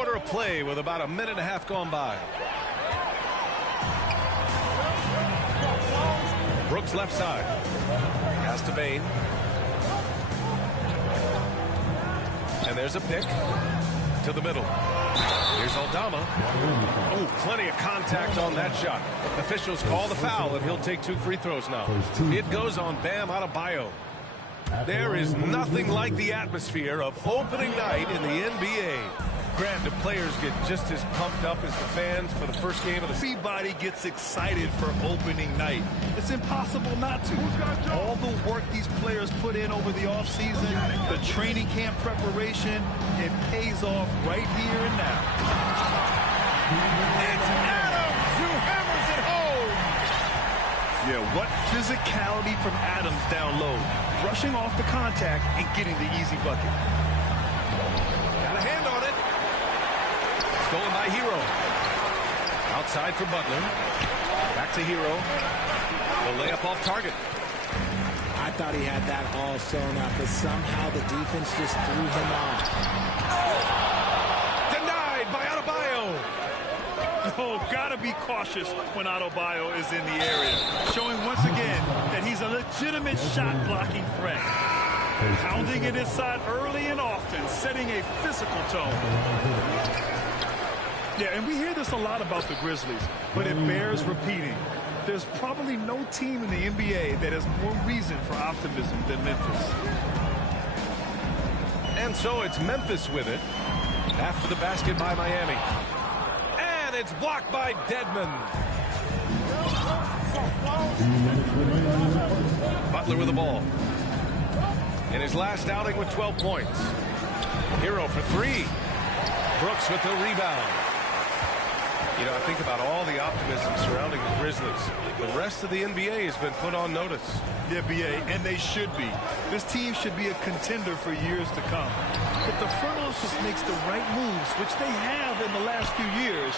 quarter of play with about a minute and a half gone by. Brooks left side. Pass to Bain. And there's a pick to the middle. Here's Aldama. Oh, plenty of contact on that shot. Officials call the foul, and he'll take 2 free throws now. It goes on Bam Adebayo. There is nothing like the atmosphere of opening night in the NBA. Grant, the players get just as pumped up as the fans for the first game of the season. Everybody gets excited for opening night. It's impossible not to. All the work these players put in over the offseason, the training camp preparation, it pays off right here and now. It's Adams who hammers it home. Yeah, what physicality from Adams down low. Brushing off the contact and getting the easy bucket. Got a hand on it. Stolen by Che0. Outside for Butler. Back to Che0. The layup off target. I thought he had that all sewn up, but somehow the defense just threw him off. Denied by Adebayo. Oh, gotta be cautious when Adebayo is in the area. Showing once again that he's a legitimate shot-blocking threat. Pounding it inside early and often, setting a physical tone. Yeah, and we hear this a lot about the Grizzlies, but it bears repeating. There's probably no team in the NBA that has more reason for optimism than Memphis. And so it's Memphis with it. After the basket by Miami. And it's blocked by Dedmon. Butler with the ball. In his last outing with 12 points. Che0 for 3. Brooks with the rebound. You know, I think about all the optimism surrounding the Grizzlies. The rest of the NBA has been put on notice. The NBA, and they should be. This team should be a contender for years to come. If the front office makes the right moves, which they have in the last few years,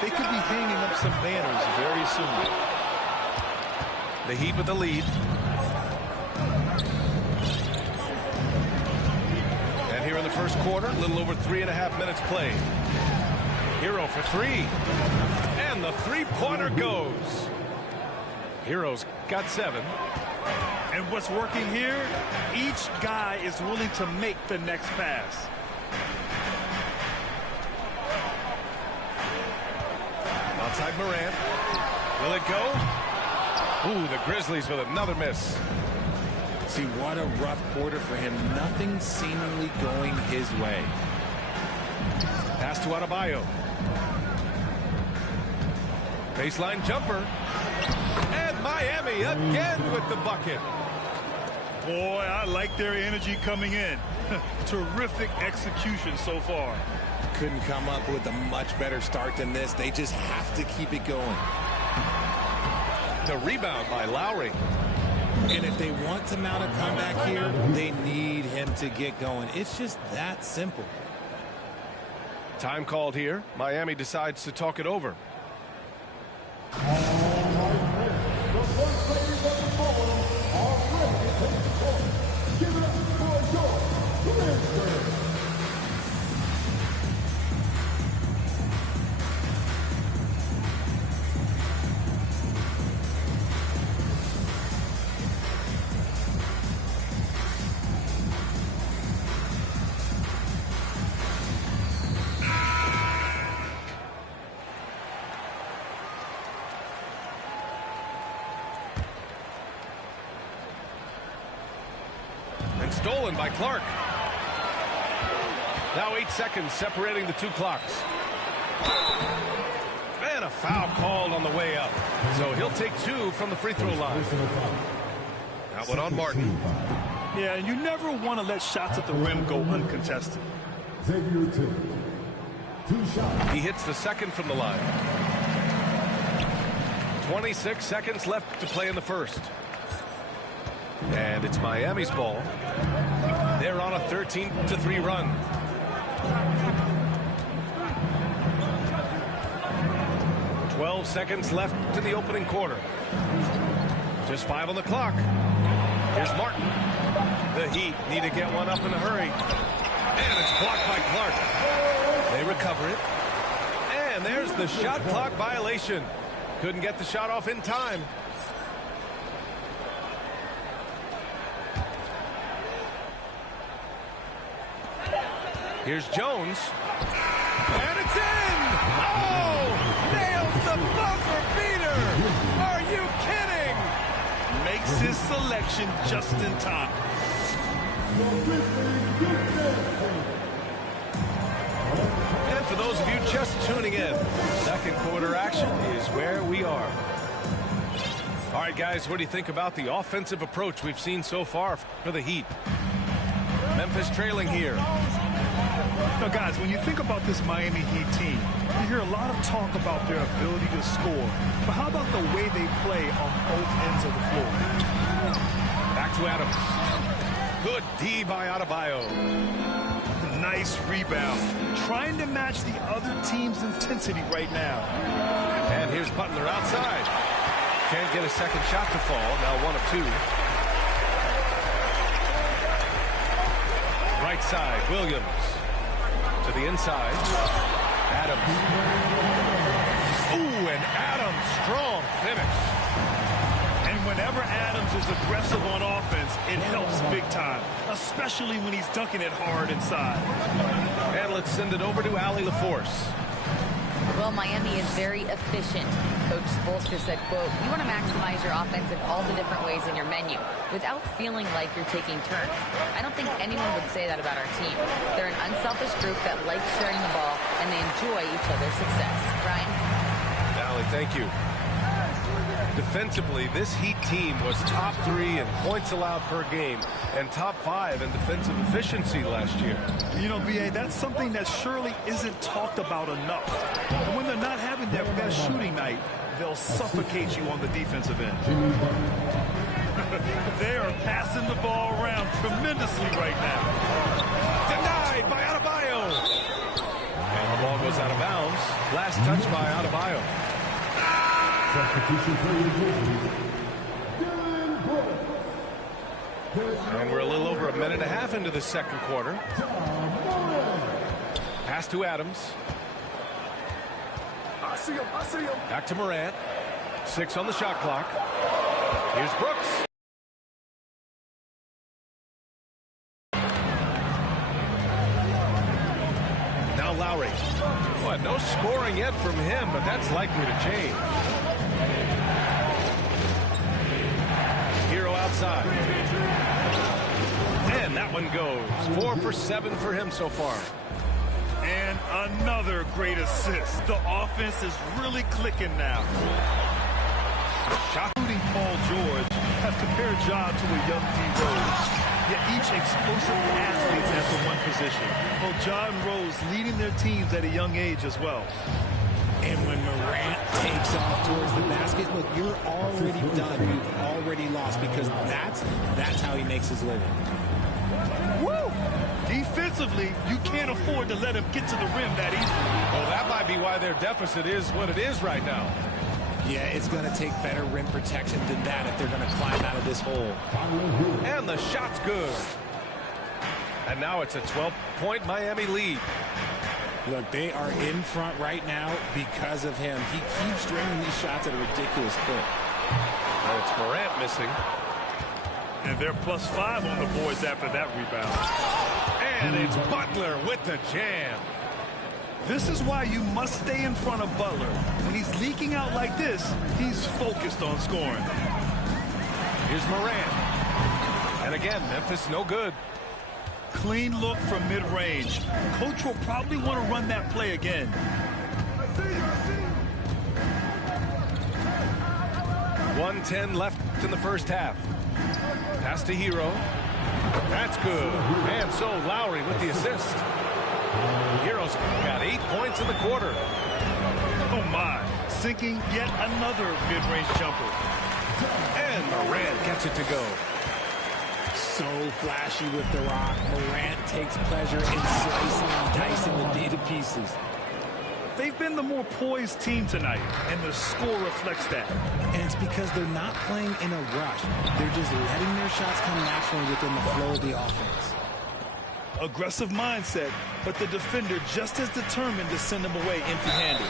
they could be hanging up some banners very soon. The Heat with the lead. And here in the first quarter, a little over 3.5 minutes played. Che0 for 3. And the three-pointer goes. Che0's got 7. And what's working here, each guy is willing to make the next pass. Outside Morant. Will it go? Ooh, the Grizzlies with another miss. See, what a rough quarter for him. Nothing seemingly going his way. Pass to Adebayo. Baseline jumper. And Miami again with the bucket. Boy, I like their energy coming in. Terrific execution so far. Couldn't come up with a much better start than this. They just have to keep it going. The rebound by Lowry. And if they want to mount a comeback here, they need him to get going. It's just that simple. Time called here. Miami decides to talk it over. Stolen by Clark. Now 8 seconds separating the two clocks. And a foul called on the way up. So he'll take 2 from the free throw line. That one on Martin. Yeah, and you never want to let shots at the rim go uncontested. He hits the second from the line. 26 seconds left to play in the first. And it's Miami's ball. They're on a 13-3 run. "12 seconds left in the opening quarter. Just 5 on the clock. Here's Martin. The Heat need to get one up in a hurry. And it's blocked by Clark. They recover it. And there's the shot clock violation. Couldn't get the shot off in time. Here's Jones. And it's in! Oh! Nails the buzzer beater! Are you kidding? Makes his selection just in time. And for those of you just tuning in, second quarter action is where we are. All right, guys, what do you think about the offensive approach we've seen so far for the Heat? Memphis trailing here. Now, guys, when you think about this Miami Heat team, you hear a lot of talk about their ability to score. But how about the way they play on both ends of the floor? Back to Adams. Good D by Adebayo. Nice rebound. Trying to match the other team's intensity right now. And here's Butler outside. Can't get a second shot to fall. Now 1 of 2. Right side, Williams. To the inside. Adams. Ooh, and Adams, strong finish. And whenever Adams is aggressive on offense, it helps big time, especially when he's dunking it hard inside. And let's send it over to Allie LaForce. Well, Miami is very efficient. Coach Spoelstra said, quote, "You want to maximize your offense in all the different ways in your menu without feeling like you're taking turns." I don't think anyone would say that about our team. They're an unselfish group that likes sharing the ball, and they enjoy each other's success. Ryan? Allie, thank you. Defensively, this Heat team was top 3 in points allowed per game and top 5 in defensive efficiency last year. You know, B.A., that's something that surely isn't talked about enough. And when they're not having their best shooting night, they'll suffocate you on the defensive end. They are passing the ball around tremendously right now. Denied by Adebayo. And the ball goes out of bounds. Last touch by Adebayo. And we're a little over a minute and a half into the second quarter. Pass to Adams. Back to Morant. 6 on the shot clock. Here's Brooks. Now Lowry. What, no scoring yet from him, but that's likely to change. Hero outside. And that one goes. 4 for 7 for him so far. And another great assist. The offense is really clicking now. Shooting Paul George has compared Ja to a young D. Rose. Yet each explosive athletes at the one position. Well, Ja and Rose leading their teams at a young age as well. And when Morant takes off towards the basket, look, you're already done. You've already lost because that's how he makes his living. Woo! Defensively, you can't afford to let him get to the rim that easily. Well, that might be why their deficit is what it is right now. Yeah, it's going to take better rim protection than that if they're going to climb out of this hole. And the shot's good. And now it's a 12-point Miami lead. Look, they are in front right now because of him. He keeps draining these shots at a ridiculous clip. And it's Morant missing. And they're +5 on the boards after that rebound. And it's Butler with the jam. This is why you must stay in front of Butler. When he's leaking out like this, he's focused on scoring. Here's Morant. And again, Memphis no good. Clean look from mid-range. Coach will probably want to run that play again. .110 left in the first half. Pass to Hero. That's good. And so Lowry with the assist. Hero's got 8 points in the quarter. Oh my, sinking yet another mid-range jumper. And Morant gets it to go. So flashy with the rock. Morant takes pleasure in slicing and dicing the D to pieces. They've been the more poised team tonight, and the score reflects that. And it's because they're not playing in a rush. They're just letting their shots come naturally within the flow of the offense. aggressive mindset, but the defender just as determined to send him away empty-handed.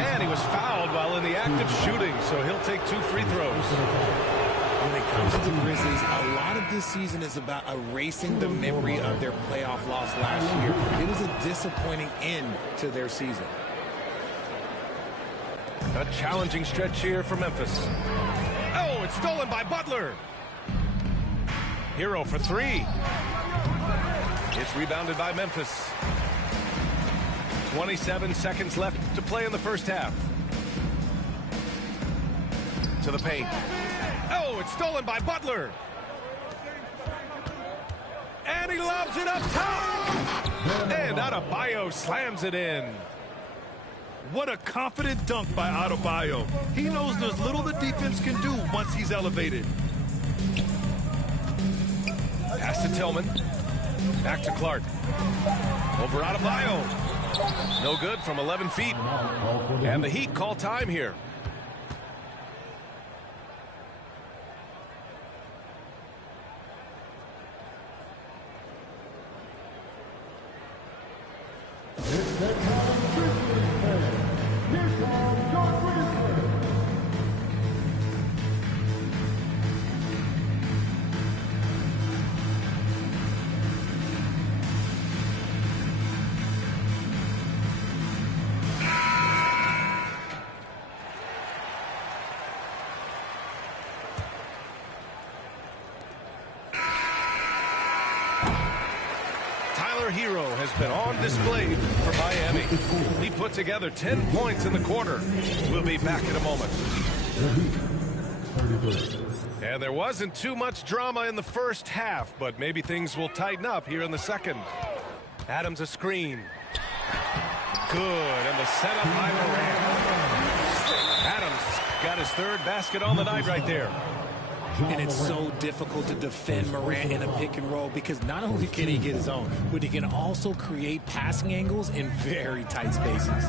And he was fouled while in the act of shooting, so he'll take 2 free throws. When it comes to the Grizzlies, a lot of this season is about erasing the memory of their playoff loss last year. It was a disappointing end to their season. A challenging stretch here for Memphis. Oh, it's stolen by Butler. Hero for 3. It's rebounded by Memphis. 27 seconds left to play in the first half. To the paint. Oh, it's stolen by Butler. And he lobs it up top. And Adebayo slams it in. What a confident dunk by Adebayo. He knows there's little the defense can do once he's elevated. Pass to Tillman. Back to Clark. Over Adebayo. No good from 11 feet. And the Heat call time here. Hero has been on display for Miami. He put together 10 points in the quarter. We'll be back in a moment. And there wasn't too much drama in the first half, but maybe things will tighten up here in the second. Adams a screen. Good, and the setup by Morant. Adams got his 3rd basket on the night right there. And it's so difficult to defend Morant in a pick and roll because not only can he get his own, but he can also create passing angles in very tight spaces.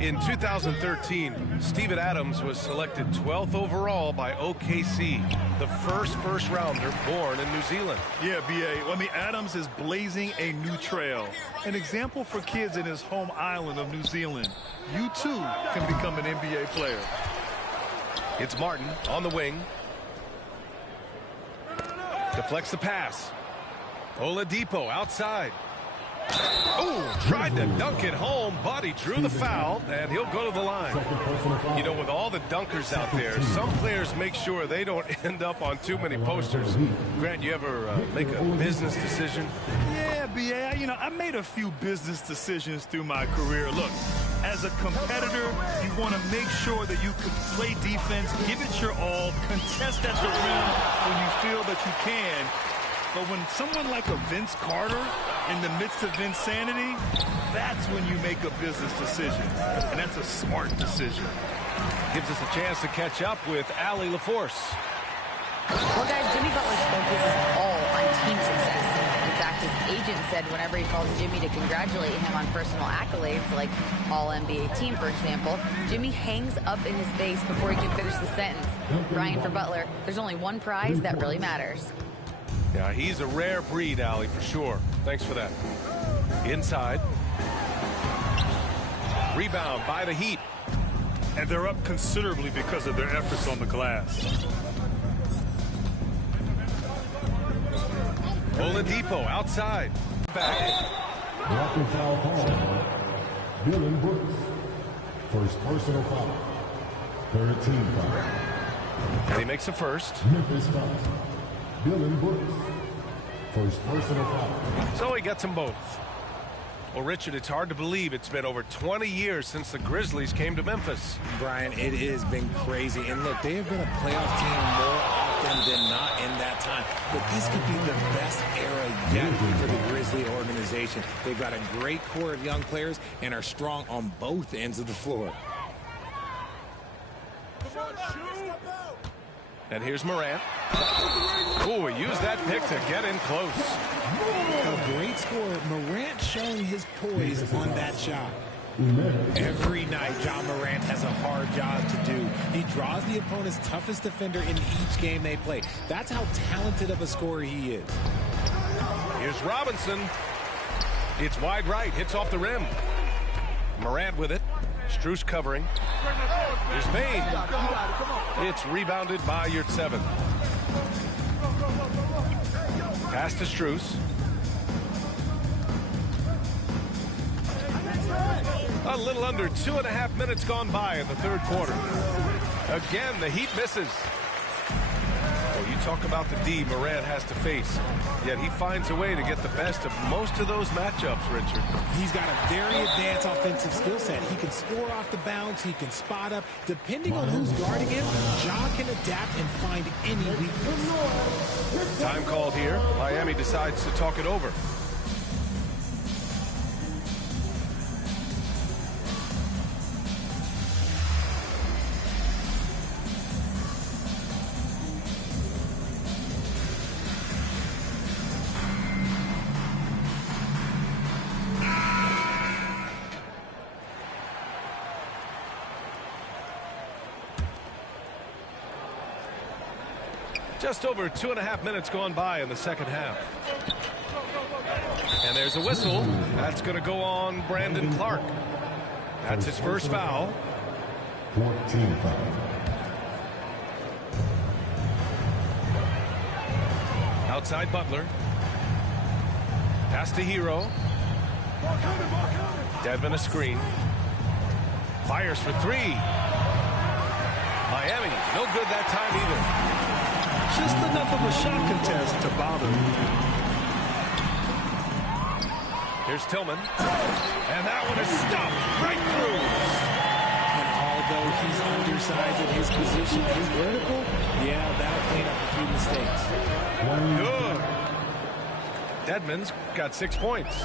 In 2013, Steven Adams was selected 12th overall by OKC, the first rounder born in New Zealand. Yeah, B.A. I mean, Adams is blazing a new trail. An example for kids in his home island of New Zealand. You, too, can become an NBA player. It's Martin on the wing. Deflects the pass. Oladipo outside. Oh, tried to dunk it home, but he drew the foul, and he'll go to the line. You know, with all the dunkers out there, some players make sure they don't end up on too many posters. Grant, you ever make a business decision? Yeah, B.A., you know, I made a few business decisions through my career. Look, as a competitor, you want to make sure that you can play defense, give it your all, contest at the rim when you feel that you can. But when someone like a Vince Carter in the midst of insanity, that's when you make a business decision. And that's a smart decision. Gives us a chance to catch up with Allie LaForce. Well, guys, Jimmy Butler's focus is all on team success. In fact, his agent said whenever he calls Jimmy to congratulate him on personal accolades, like All-NBA team, for example, Jimmy hangs up in his face before he can finish the sentence. Brian, for Butler, there's only one prize that really matters. Yeah, he's a rare breed, Allie, for sure. Thanks for that. Inside. Rebound by the Heat. And they're up considerably because of their efforts on the glass. Oladipo outside. Back. Blocking foul call. Dylan Brooks. First personal foul. 13 foul. And he makes the first. Memphis foul. Dylan Brooks. First personal foul. So he gets them both. Well, Richard, it's hard to believe it's been over 20 years since the Grizzlies came to Memphis. Brian, it has been crazy. And look, they have been a playoff team more often than not in that time. But this could be the best era yet for the Grizzly organization. They've got a great core of young players and are strong on both ends of the floor. And here's Morant. Oh, he used that pick to get in close. A great scorer. Morant showing his poise on that shot. Every night, John Morant has a hard job to do. He draws the opponent's toughest defender in each game they play. That's how talented of a scorer he is. Here's Robinson. It's wide right. Hits off the rim. Morant with it. Strus covering. Here's Bain. It's rebounded by Che0. Pass to Strus. A little under 2.5 minutes gone by in the third quarter. Again, the Heat misses. Oh, you talk about the D Morant has to face. Yet he finds a way to get the best of most of those matchups, Richard. He's got a very advanced offensive skill set. He can score off the bounce. He can spot up. Depending on who's guarding him, Ja can adapt and find any weakness. Time called here. Miami decides to talk it over. Just over 2.5 minutes gone by in the second half. And there's a whistle. That's going to go on Brandon Clark. That's his first foul. 14 foul. Outside Butler. Pass to Che0. Dedmon a screen. Fires for three. Miami, no good that time either. Just enough of a shot contest to bother him. Here's Tillman. And that one is stopped right through. And although he's undersized at his position, his vertical, yeah, that'll clean up a few mistakes. Good. Dedmon's got 6 points.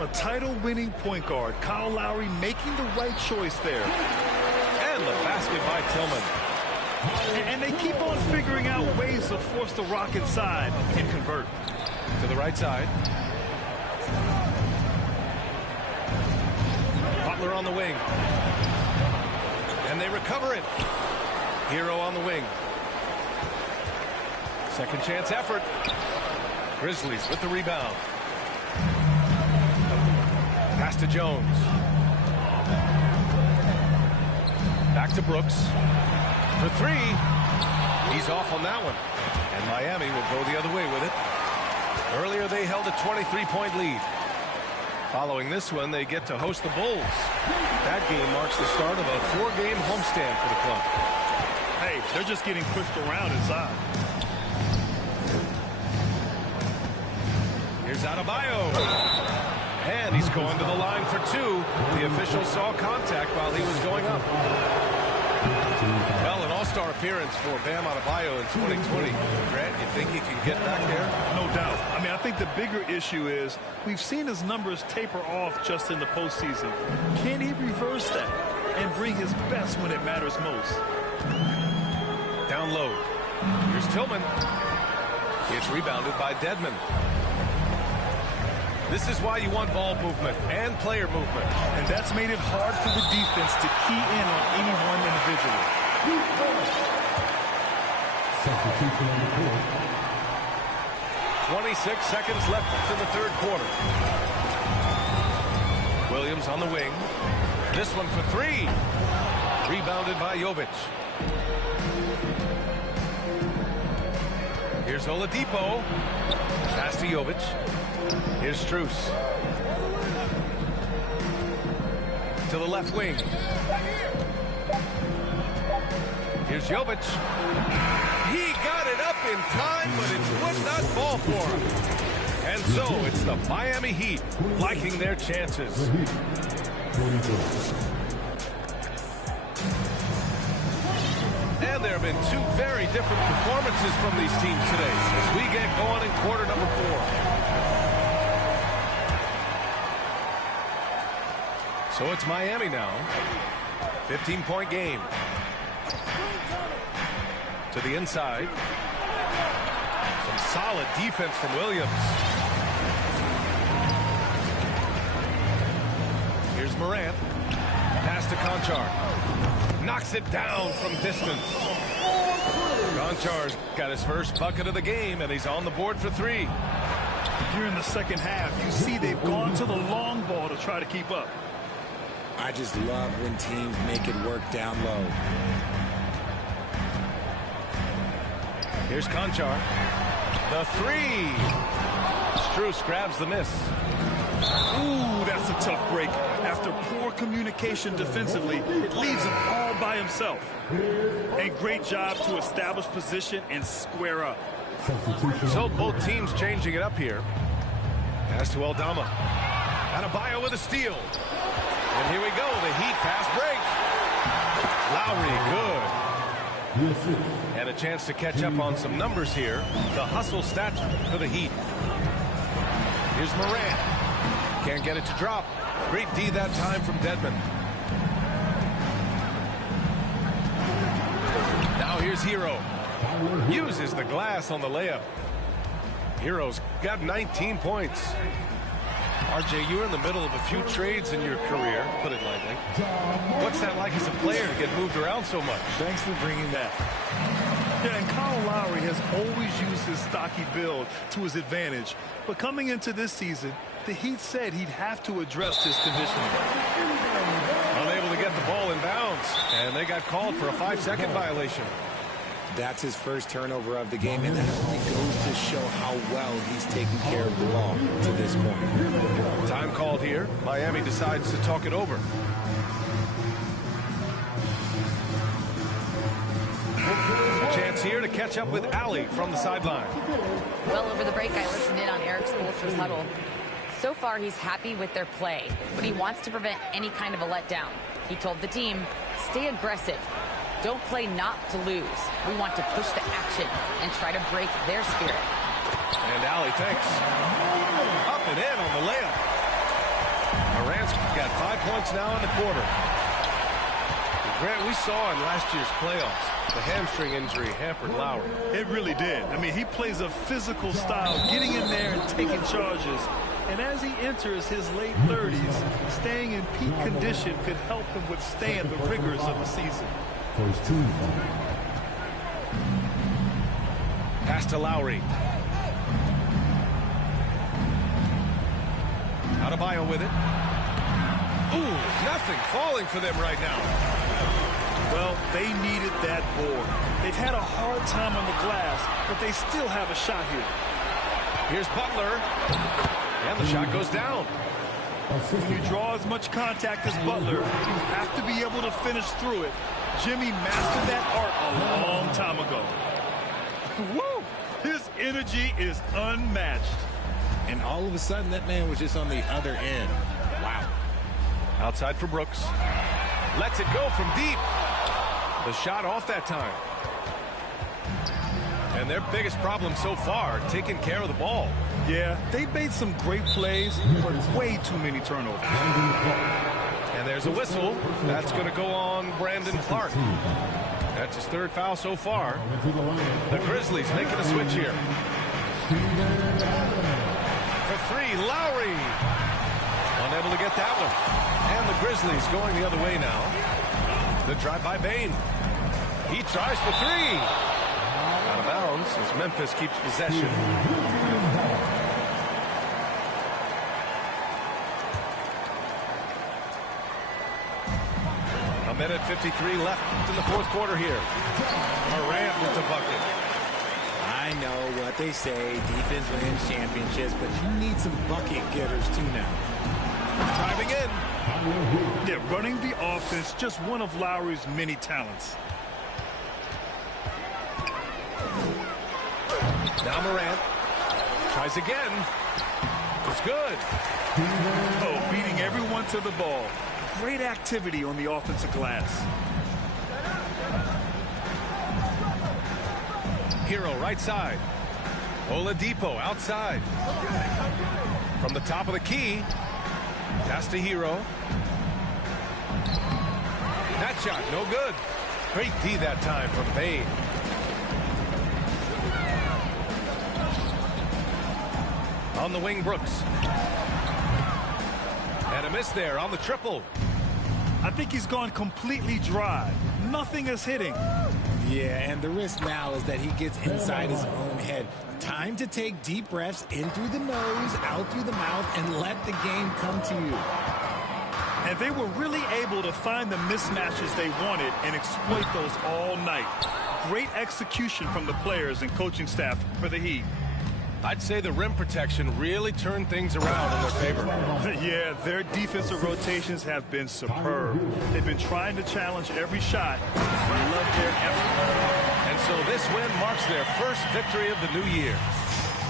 A title-winning point guard, Kyle Lowry making the right choice there. And the basket by Tillman. And they keep on figuring out ways to force the rock inside and convert. To the right side. Butler on the wing. And they recover it. Che0 on the wing. Second chance effort. Grizzlies with the rebound. Pass to Jones. Back to Brooks. For three. He's off on that one. And Miami will go the other way with it. Earlier they held a 23-point lead. Following this one, they get to host the Bulls. That game marks the start of a 4-game homestand for the club. Hey, they're just getting pushed around inside. Here's Adebayo. And he's going to the line for two. The official saw contact while he was going up. Well, an all-star appearance for Bam Adebayo in 2020. Grant, you think he can get back there? No doubt. I mean, I think the bigger issue is we've seen his numbers taper off just in the postseason. Can he reverse that and bring his best when it matters most? Down low. Here's Tillman. It's rebounded by Dedmon. This is why you want ball movement and player movement. And that's made it hard for the defense to key in on any one individual. Substitution on the court. 26 seconds left in the third quarter. Williams on the wing. This one for three. Rebounded by Jovic. Here's Oladipo. Pass to Jovic. Here's Strus. To the left wing. Here's Jovic. He got it up in time, but it would not fall for him. And so it's the Miami Heat liking their chances. The Heat. 44. And there have been two very different performances from these teams today as we get going in quarter number 4. So it's Miami now. 15-point game. To the inside. Some solid defense from Williams. Here's Morant. Pass to Conchar. Knocks it down from distance. Conchar's got his first bucket of the game, and he's on the board for three. here in the second half, you see they've gone to the long ball to try to keep up. I just love when teams make it work down low. Here's Conchar. The three. Strus grabs the miss. Ooh, that's a tough break. After poor communication defensively, it leaves him all by himself. And great job to establish position and square up. So both teams changing it up here. Pass to Aldama. Adebayo with a steal. And here we go, the Heat fast break. Lowry, good. And a chance to catch up on some numbers here. The hustle stats for the Heat. Here's Morant. Can't get it to drop. Great D that time from Dedmon. Now here's Hero. Uses the glass on the layup. Hero's got 19 points. RJ, you were in the middle of a few trades in your career, put it lightly. What's that like as a player to get moved around so much? Thanks for bringing that. Yeah, and Kyle Lowry has always used his stocky build to his advantage. But coming into this season, the Heat said he'd have to address his conditioning. Unable to get the ball in bounds, and they got called for a 5-second violation. That's his first turnover of the game, and that only goes to show how well he's taken care of the ball to this point. Time called here. Miami decides to talk it over. Chance here to catch up with Allie from the sideline. Well, over the break, I listened in on Eric Spoelstra's huddle. So far, he's happy with their play, but he wants to prevent any kind of a letdown. He told the team, stay aggressive. Don't play not to lose. We want to push the action and try to break their spirit. And Allie thinks. Up and in on the layup. Morant's got 5 points now in the quarter. Grant, we saw in last year's playoffs, the hamstring injury hampered Lowry. It really did. I mean, he plays a physical style, getting in there and taking charges. And as he enters his late 30s, staying in peak condition could help him withstand the rigors of the season. First team. Pass to Lowry. Adebayo with it. Ooh, nothing falling for them right now. Well, they needed that board. They've had a hard time on the glass, but they still have a shot here. Here's Butler. And the shot goes down. When you draw as much contact as Butler, you have to be able to finish through it. Jimmy mastered that art a long time ago. Woo! His energy is unmatched. And all of a sudden, that man was just on the other end. Wow. Outside for Brooks. Lets it go from deep. The shot off that time. And their biggest problem so far, taking care of the ball. Yeah, they made some great plays, but way too many turnovers. And there's a whistle. That's going to go on Brandon Clark. That's his third foul so far. The Grizzlies making a switch here. For three, Lowry. Unable to get that one. And the Grizzlies going the other way now. The drive by Bane. He tries for three. Out of bounds as Memphis keeps possession. A minute 53 left in the fourth quarter here. Morant with the bucket. I know what they say, defense wins championships, but you need some bucket getters too now. Driving in. Yeah, running the offense, just one of Lowry's many talents. Now Morant tries again. It's good. Oh, beating everyone to the ball. Great activity on the offensive glass. Hero right side. Oladipo outside. From the top of the key. Pass to Hero. That shot, no good. Great D that time from Bane. On the wing, Brooks. And a miss there on the triple. I think he's gone completely dry. Nothing is hitting. Yeah, and the risk now is that he gets inside his own head. Time time to take deep breaths in through the nose, out through the mouth, and let the game come to you. And they were really able to find the mismatches they wanted and exploit those all night. Great execution from the players and coaching staff for the Heat. I'd say the rim protection really turned things around in their favor. Yeah, their defensive rotations have been superb. They've been trying to challenge every shot. I love their effort. And so this win marks their first victory of the new year.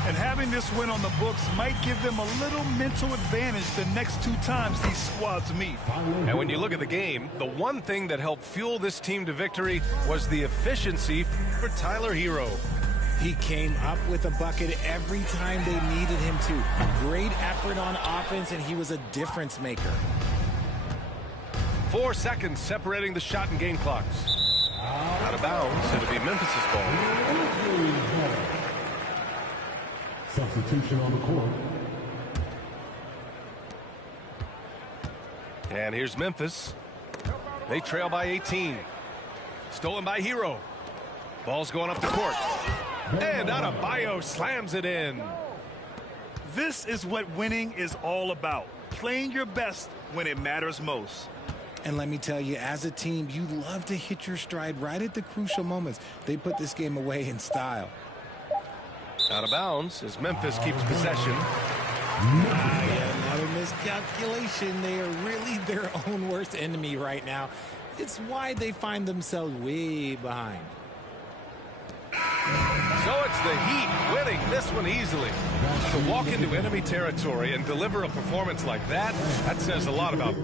And having this win on the books might give them a little mental advantage the next 2 times these squads meet. And when you look at the game, the one thing that helped fuel this team to victory was the efficiency for Che0. He came up with a bucket every time they needed him to. Great effort on offense, and he was a difference maker. 4 seconds separating the shot and game clocks. Out of bounds, it'll be Memphis' ball. Substitution on the court. And here's Memphis. They trail by 18. Stolen by Che0. Ball's going up the court. And Adebayo slams it in. This is what winning is all about. Playing your best when it matters most. And let me tell you, as a team, you love to hit your stride right at the crucial moments. They put this game away in style. Out of bounds as Memphis keeps possession. Another miscalculation. They are really their own worst enemy right now. It's why they find themselves way behind. So it's the Heat winning this one easily. To walk into enemy territory and deliver a performance like that, that says a lot about